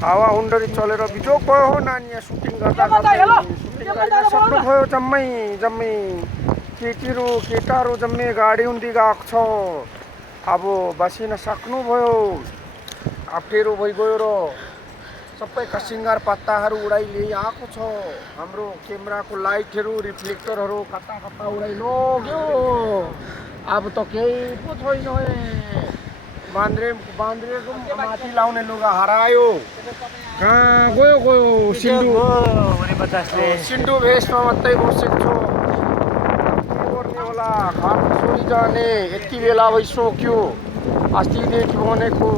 हावा हुन्डरी चलेर बिजोक भयो हो नानी सुटिङ गर्दा सक्नु भयो जम्मै केटाहरू जम्मै गाडी हुँदै गएको छ अब बसिन सक्नु भयो अप्ठ्यारो भइगयो र सबैका सिँगार पत्ताहरू उडाइले आएको छ हाम्रो क्यामेराको लाइटहरू रिफ्लेक्टरहरू कता कता उडाइलग्यो अब त केही पो छैन बान्द्रेको माथि लाउने लुगा हरायो कहाँ गयो सिन्धु भेषमा मात्रै बसेको छु के गर्ने होला घर छोडी जाने यति बेला भइसक्यो अस्तिदेखि भनेको